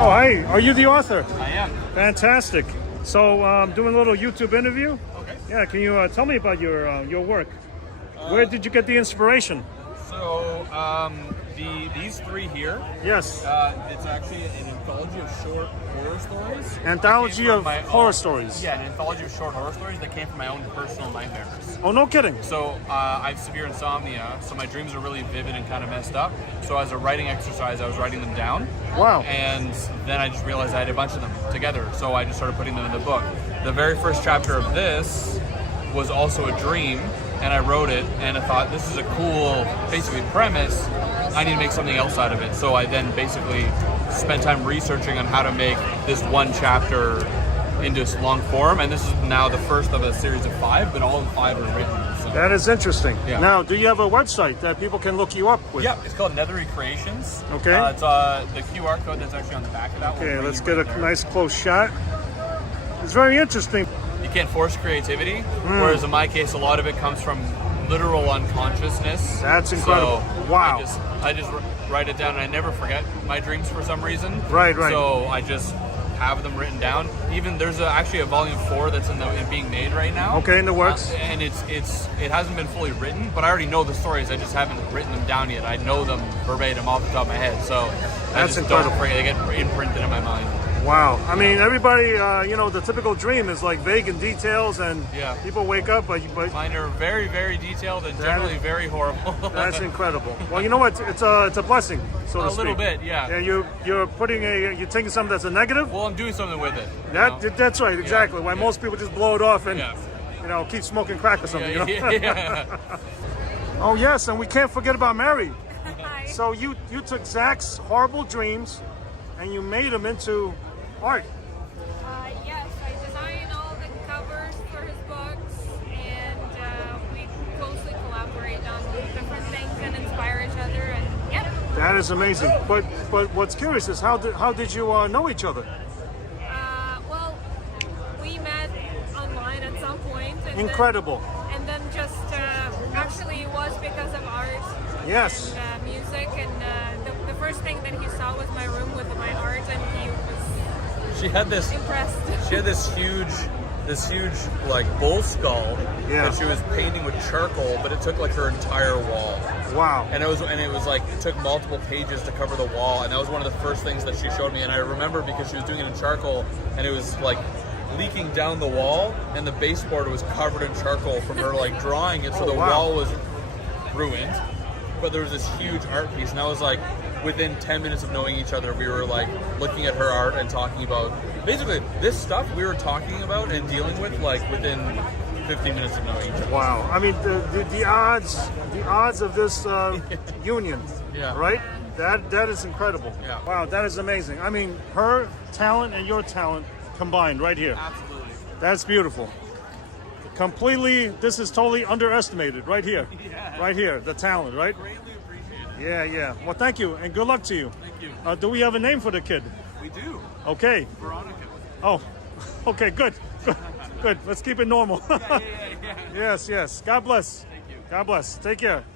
Oh, hey, are you the author? I am. Fantastic. So, doing a little YouTube interview. Okay. Yeah, can you tell me about your work? Where did you get the inspiration? So, these three here. Yes. It's actually an anthology of short horror stories. Anthology that came of from my horror own- stories. Yeah, an anthology of short horror stories that came from my own personal nightmares. Oh, no kidding. So I have severe insomnia, so my dreams are really vivid and kind of messed up. So as a writing exercise, I was writing them down. Wow. And then I just realized I had a bunch of them together, so I just started putting them in the book. The very first chapter of this was also a dream, and I wrote it, and I thought this is a cool, basically, premise. I need to make something else out of it. So I then basically spent time researching on how to make this one chapter into long form, and this is now the first of a series of 5, but all 5 are written. So. That is interesting. Yeah. Now, do you have a website that people can look you up with? Yeah, it's called Nethery Creations. Okay. It's the QR code that's actually on the back of that one. Okay, will let's bring get you a right there. nice close shot. It's very interesting. You can't force creativity, whereas in my case, a lot of it comes from literal unconsciousness. That's incredible. So Wow. I just write it down, and I never forget my dreams for some reason. Right. So I just have them written down. Even there's actually a volume 4 that's in being made right now. Okay, in the works. And it hasn't been fully written, but I already know the stories. I just haven't written them down yet. I know them verbatim off the top of my head. So I That's just incredible. don't forget. They get imprinted in my mind. Wow. I mean, everybody, the typical dream is like vague in details, and Yeah. people wake up, but Mine are very, very detailed and generally very horrible. that's incredible. Well, you know what? It's a blessing, so to A speak. little bit, yeah. Yeah, you're taking something that's a negative. Well, I'm doing something with it. you know? That's right, exactly. Why yeah. most people just blow it off and Yeah. keep smoking crack or something. Yeah, you know? yeah. Oh yes, and we can't forget about Mary. Hi. So you took Zach's horrible dreams, and you made them into art. Yes, I design all the covers for his books, and we closely collaborate on different things and inspire each other. And yeah, That is amazing. But what's curious is how did you know each other? well, we met online at some point. And Incredible. Then just actually it was because of art Yes. and music, and the first thing that he saw was my room with my art, and he was She had this. impressed. She had this huge like bull skull Yeah. that she was painting with charcoal, but it took like her entire wall. Wow. And it was like it took multiple pages to cover the wall, and that was one of the first things that she showed me. And I remember because she was doing it in charcoal, and it was like leaking down the wall, and the baseboard was covered in charcoal from her like drawing it, so Oh, the wow. wall was ruined. But there was this huge art piece, and I was like, within 10 minutes of knowing each other, we were like looking at her art and talking about basically this stuff we were talking about and dealing with like within 15 minutes of knowing each other. Wow. I mean, the odds of this union, Yeah. right? That is incredible. Yeah. Wow, that is amazing. I mean, her talent and your talent combined right here. Absolutely. That's beautiful. Completely, this is totally underestimated right here. Yeah. Right here, the talent, right? Greatly appreciated. Yeah. Well, thank you, and good luck to you. Thank you. Do we have a name for the kid? We do. Okay. Veronica. Oh, okay, good. Good. Let's keep it normal. Yeah. Yes. God bless. Thank you. God bless. Take care.